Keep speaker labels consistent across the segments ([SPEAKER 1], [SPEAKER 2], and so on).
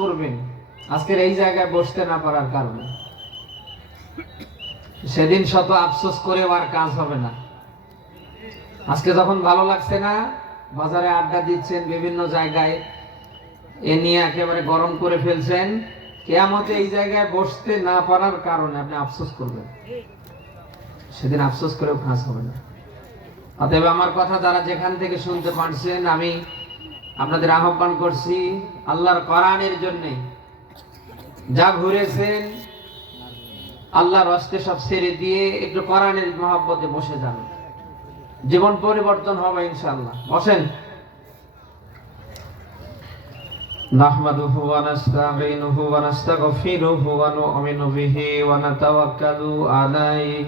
[SPEAKER 1] করবেন। আজকের এই জায়গায় বসতে না পারার কারণে। সেদিন শত আফসোস করে আর কাজ হবে না। আজকে যখন ভালো লাগছে না, বাজারে আড্ডা দিচ্ছেন বিভিন্ন জায়গায়, এ নিয়ে একেবারে গরম করে ফেলছেন, কেয়ামতে এই জায়গায় বসতে না পারার কারণে আপনি আফসোস করবেন। সেদিন আফসোস করেও কাজ হবে না। অতএব আমার কথা যারা যেখান থেকে শুনতে পারছেন, আমি আপনাদের আহ্বান করছি আল্লাহর কোরআনের জন্য যা ঘুরেছেন আল্লাহর হস্তে সব ছেড়ে দিয়ে একটু কোরআনের মহাব্বতে বসে যান জীবন পরিবর্তন হবে ইনশাআল্লাহ বসেন نحمده ونستعينه ونستغفره ونؤمن به ونتوكل عليه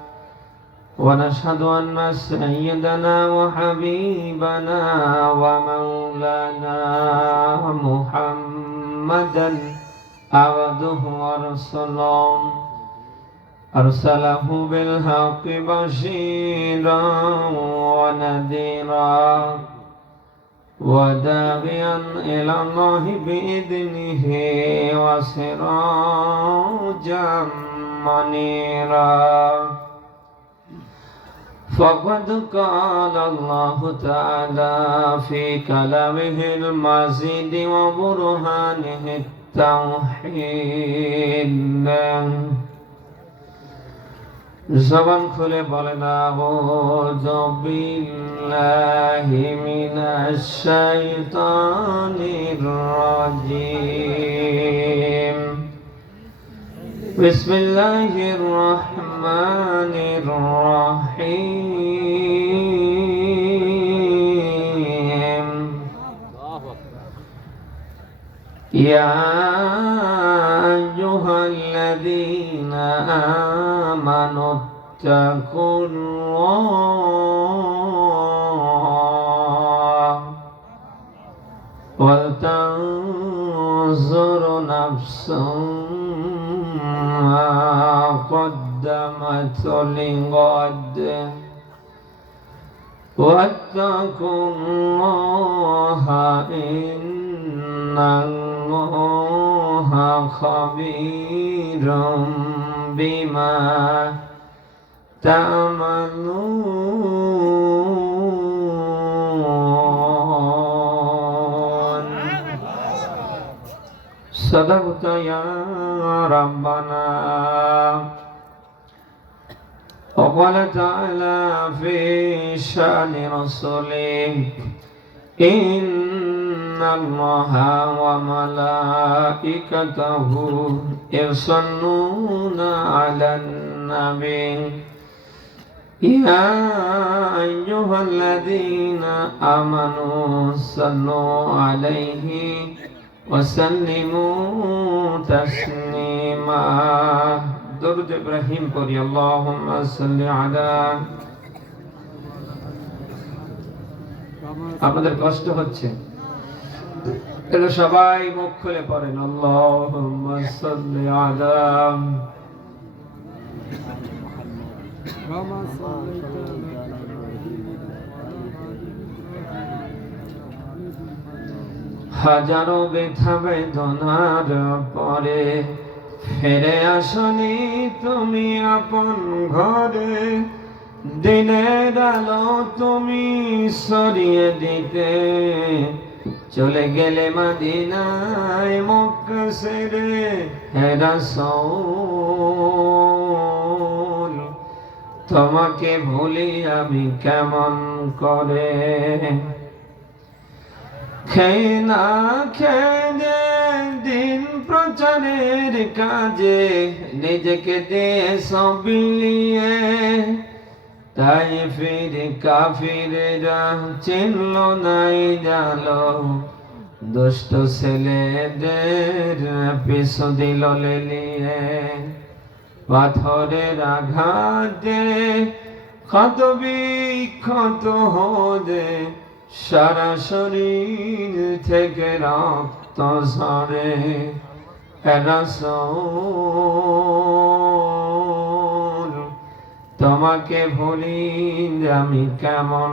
[SPEAKER 1] ونشهد أن سيدنا وحبيبنا ومولانا محمدا عبده ورسوله. أرسله بالحق بشيرا ونذيرا وداعيا إلى الله بإذنه وسراجا منيرا. فقد قال الله تعالى في كلامه المزيد وبرهانه التوحيد জবান খুলে বলেন আউযু বিল্লাহি মিনাশ শাইতানির রাজিম বিসমিল্লাহির الرحمن الرحيم. يا أيها الذين آمنوا اتقوا الله ولتنظر نفس قدمت لغد واتقوا الله إن الله خبير بما تعملون. صدقت يا ربنا. وقال تعالى في شأن رسولك إن الله وملائكته يصلون على النبي. يا أيها الذين آمنوا صلوا عليه وسلموا تسليما. দরুদ ইব্রাহিম পড়ি, আল্লাহুম্মা সাল্লি আলা আপনাদের কষ্ট হচ্ছে। সবাই মুখ খুলে পড়েন, আল্লাহুম্মা সাল্লি আলা হাজারো বেথা বেদনার পরে ফিরে আসনি তুমি আপন ঘরে। দিনের আলো তুমি সরিয়ে দিতে। চলে গেলে মাদিনায় মক্কা সেরে হেরা তোমাকে ভুলি আমি কেমন করে? খেয়ে না খেয়ে দিন প্রচারের কাজে নিজেকে দিয়ে সব বিলিয়ে, তাই ফির কাফিরেরা চিনল নাই জালো দুষ্ট ছেলেদের পিছু দিল লেলিয়ে পাথরের আঘাতে ক্ষত বিক্ষত হতে সারা থেকে রক্ত ঝরে রাসূল তোমাকে ভুলি আমি কেমন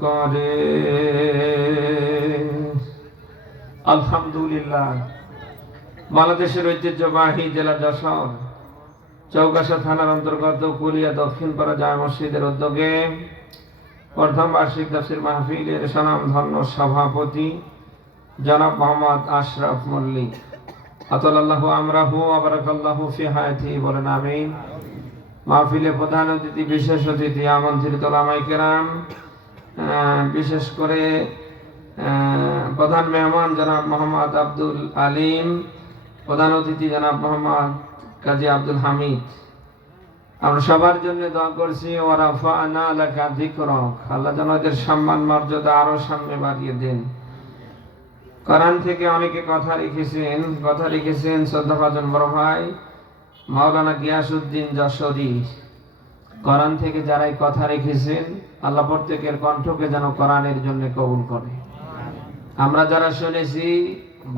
[SPEAKER 1] করে? আলহামদুলিল্লাহ। বাংলাদেশের ঐতিহ্যবাহী জেলা যশোর, চৌগাছা থানার অন্তর্গত কুলিয়া দক্ষিণপাড়া জামা মসজিদের উদ্যোগে প্রথম বার্ষিক তাফসির মাহফিলের ধন্য সভাপতি জনাব মোহাম্মদ আশরাফ মল্লিক। আতলাল্লাহু আমরাহু আবরাকাল্লাহু ফি হায়াতি বলেন আমিন। মাহফিলে প্রধান অতিথি, বিশেষ অতিথি, আমন্ত্রিত লামাই কেরাম বিশেষ করে প্রধান মেহমান জনাব মোহাম্মদ আব্দুল আলিম, প্রধান অতিথি জনাব মোহাম্মদ কাজী আব্দুল হামিদ। আমরা সবার জন্য দোয়া করছি ওরাফা আনা এলাকা ধিকরক আল্লাহ যেন এদের সম্মান, মর্যাদা আরও সামনে বাড়িয়ে দেন। কোরআন থেকে অনেকে কথা লিখেছেন কথা লিখেছেন শ্রদ্ধাভাজন বড় ভাই মাওলানা গিয়াসুদ্দিন যশোরী। কোরআন থেকে যারাই কথা রেখেছেন আল্লাহ প্রত্যেকের কণ্ঠকে যেন কোরআনের জন্য কবুল করে। আমরা যারা শুনেছি,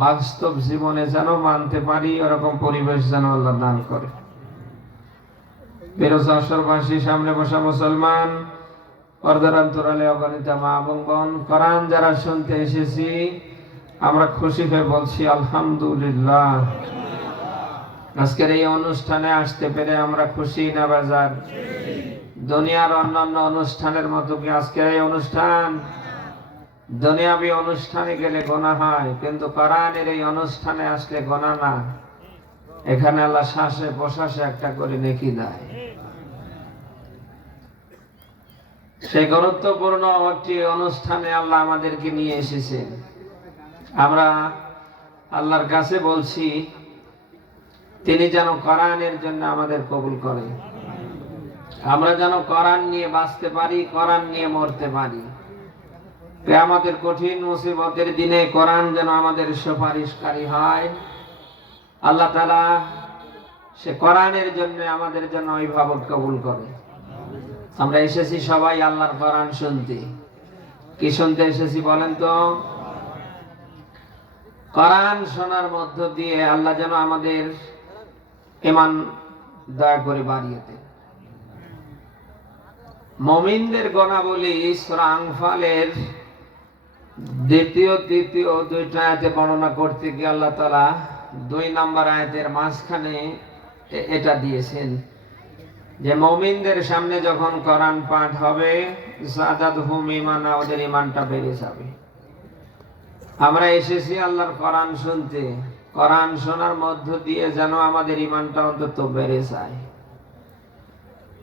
[SPEAKER 1] বাস্তব জীবনে যেন মানতে পারি, ওরকম পরিবেশ যেন আল্লাহ দান করে। আসরবাসী সামনে বসা মুসলমান অর্ধরান্তরালে অগণিত মা এবং বোন, কোরআন যারা শুনতে এসেছি, আমরা খুশি হয়ে বলছি, আলহামদুলিল্লাহ। আজকের এই অনুষ্ঠানে আসতে পেরে আমরা খুশি না বাজার? দুনিয়ার অন্যান্য অনুষ্ঠানের মতো কি আজকের এই অনুষ্ঠান? দুনিয়াবি অনুষ্ঠানে গেলে গোনা হয়, কিন্তু কোরআনের এই অনুষ্ঠানে আসলে গোনা না। এখানে আল্লাহ শ্বাসে প্রশ্বাসে একটা করে নেকি দেয়। সেই গুরুত্বপূর্ণ একটি অনুষ্ঠানে আল্লাহ আমাদেরকে নিয়ে এসেছেন। আমরা আল্লাহর কাছে বলছি, তিনি যেন কোরআনের জন্য আমাদের কবুল করে। আমরা যেন কোরআন নিয়ে বাঁচতে পারি, কোরআন নিয়ে মরতে পারি। আমাদের কঠিন মুসিবতের দিনে কোরআন যেন আমাদের সুপারিশকারী হয়। আল্লাহ তালা সে কোরআনের জন্য আমাদের জন্য অভিভাবক কবুল করে। আমরা এসেছি সবাই আল্লাহর কোরআন শুনতে। কি শুনতে এসেছি বলেন তো? কোরআন শোনার মধ্য দিয়ে আল্লাহ যেন আমাদের ইমান দয়া করে বাড়িয়ে মমিনদের গণাবলী সূরা আনফালের দ্বিতীয়, তৃতীয় দুইটা বর্ণনা করতে গিয়ে আল্লাহ তালা দুই নম্বর আয়াতের মাঝখানে এটা দিয়েছেন যে মমিনদের সামনে যখন কোরআন পাঠ হবে সাদাত হুম ইমানা ওদের ইমানটা বেড়ে যাবে। আমরা এসেছি আল্লাহর কোরআন শুনতে। কোরআন শোনার মধ্য দিয়ে যেন আমাদের ইমানটা অন্তত বেড়ে যায়।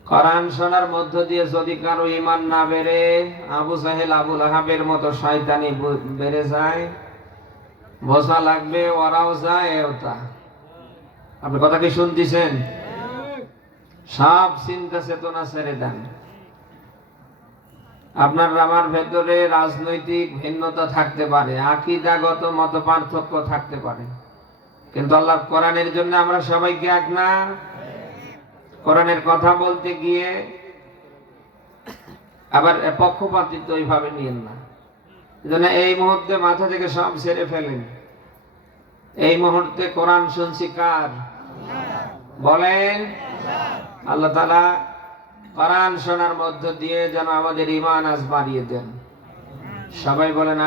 [SPEAKER 1] কোরআন শোনার মধ্য দিয়ে যদি কারও ইমান না বেড়ে, আবু সাহেল আবুল আহাবের মতো শয়তানি বেড়ে যায়। বোঝা লাগবে, ওরাও যায় তা। আপনি কথা কি শুনতেছেন? সব চিন্তা চেতনা ছেড়ে দেন। আপনার আমার ভেতরে রাজনৈতিক ভিন্নতা থাকতে পারে, আকিদাগত মত পার্থক্য থাকতে পারে। কিন্তু আল্লাহ কোরআনের জন্য আমরা সবাইকে এক না? কোরআনের কথা বলতে গিয়ে আবার পক্ষপাতিত্ব ওইভাবে নিয়েন না। এজন্য এই মুহূর্তে মাথা থেকে সব ছেড়ে ফেলেন। এই মুহূর্তে কোরআন শুনছি কার? বলেন, আল্লাহ তালা কোরআন শোনার মধ্য দিয়ে যেন আমাদের ইমান আজ বাড়িয়ে দেন। সবাই বলেন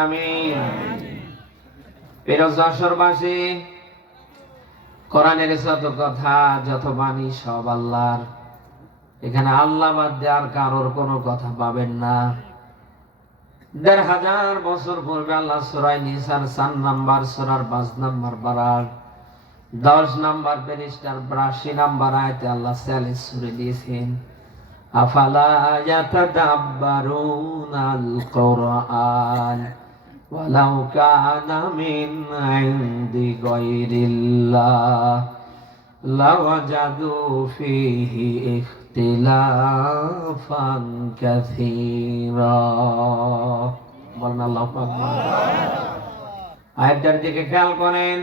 [SPEAKER 1] পেরোজ যশোরবাসী, কোরআনের যত কথা, যত বাণী, সব আল্লাহর। এখানে আল্লাহ বাদ দিয়ে আর কারোর কোনো কথা পাবেন না। দেড় হাজার বছর পূর্বে আল্লাহ সুরাই নিসার সান নাম্বার, সুরার পাঁচ নাম্বার বারার দশ নাম্বার ব্যারিস্টার, বিরাশি নাম্বার আয়তে আল্লাহ স্যালিস সুরে দিয়েছেন, আফালা ইয়াতাদাব্বারুন আল কোরআন ওয়ালাউ কানা মিন ইনদি গায়রিল্লাহ। لوجدوا فيه اختلافا كثيرا বলেন আল্লাহ আয়াতটার দিকে খেয়াল করেন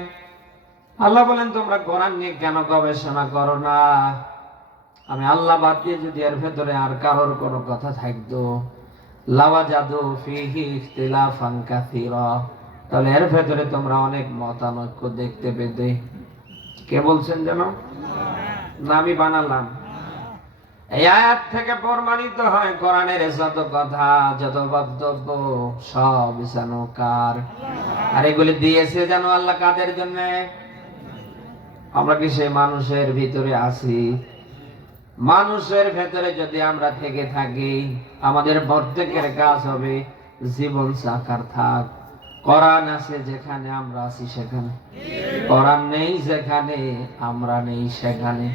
[SPEAKER 1] আল্লাহ বলেন তোমরা কোরআন নিয়ে কেন গবেষণা করো না আমি আল্লাহ বাদ দিয়ে যদি এর ভেতরে আর কারোর কোনো কথা থাকতো লাওয়া জাদু ফিহি ইখতিলাফান কাসীরা তাহলে এর ভেতরে তোমরা অনেক মতানৈক্য দেখতে পেতে কে বলছেন যেন? না, আমি বানালাম। এই আয়াত থেকে প্রমাণিত হয়, কোরআনের যত কথা, যত বক্তব্য, সব কার আর এগুলি দিয়েছে যেন আল্লাহ কাদের জন্য? আমরা কি সেই মানুষের ভিতরে আছি? মানুষের ভেতরে যদি আমরা থেকে থাকি, আমাদের প্রত্যেকের কাজ হবে জীবন সাকার থাক। কোরআন আছে যেখানে আমরা আছি সেখানে। কোরআন নেই যেখানে, আমরা নেই সেখানে।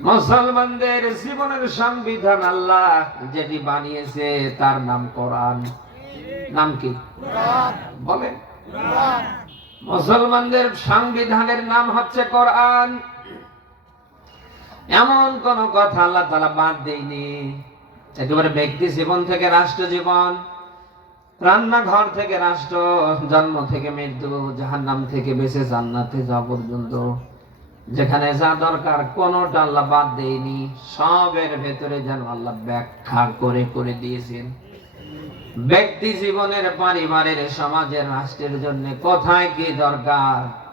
[SPEAKER 1] মুসলমানদের জীবনের সংবিধান আল্লাহ যেটি বানিয়েছে, তার নাম কোরআন। নাম কি? বলেন। মুসলমানদের সংবিধানের নাম হচ্ছে কোরআন। এমন কোন কথা আল্লাহ তালা বাদ দেয়নি। একেবারে ব্যক্তি জীবন থেকে রাষ্ট্র জীবন। রান্নাঘর থেকে রাষ্ট্র, জন্ম থেকে মৃত্যু, জাহান্নাম থেকে বেঁচে জান্নাতে যাওয়া পর্যন্ত। যেখানে যা দরকার কোনটা আল্লাহ বাদ দেয়নি, সবের ভেতরে যেন আল্লাহ ব্যাখ্যা করে করে দিয়েছেন। ব্যক্তি জীবনের, পরিবারের, সমাজের, রাষ্ট্রের জন্য কোথায় কি দরকার।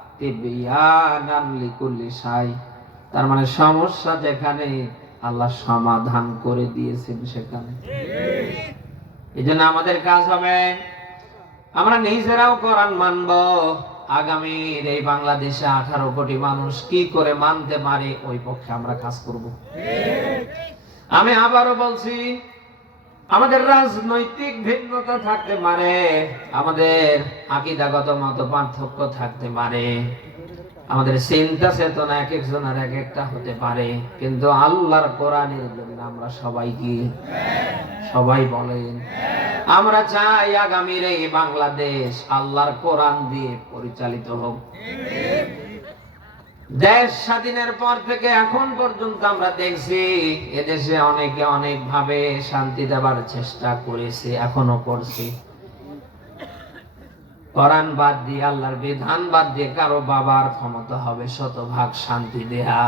[SPEAKER 1] তার মানে সমস্যা যেখানে আল্লাহ সমাধান করে দিয়েছেন সেখানে। এই জন্য আমাদের কাজ হবে, আমরা নিজেরাও কোরআন মানব। আগামীর এই বাংলাদেশে আঠারো কোটি মানুষ কি করে মানতে পারে, ওই পক্ষে আমরা কাজ করব। আমি আবারও বলছি, আমাদের রাজনৈতিক ভিন্নতা থাকতে পারে, আমাদের আকিদাগত মত পার্থক্য থাকতে পারে। আমাদের চিন্তা চেতনা এক একজনের এক একটা হতে পারে, কিন্তু আল্লাহর কোরআনের জন্য আমরা সবাই কি? সবাই বলেন, আমরা চাই আগামীর এই বাংলাদেশ আল্লাহর কোরআন দিয়ে পরিচালিত হোক। দেশ স্বাধীনের পর থেকে এখন পর্যন্ত আমরা দেখছি, এদেশে অনেকে অনেক ভাবে শান্তি দেবার চেষ্টা করেছে, এখনও করছে। কোরআন বাদ দিয়ে আল্লাহর বিধান বাদ দিয়ে কারও বাবার ক্ষমতা হবে শতভাগ শান্তি দেয়া।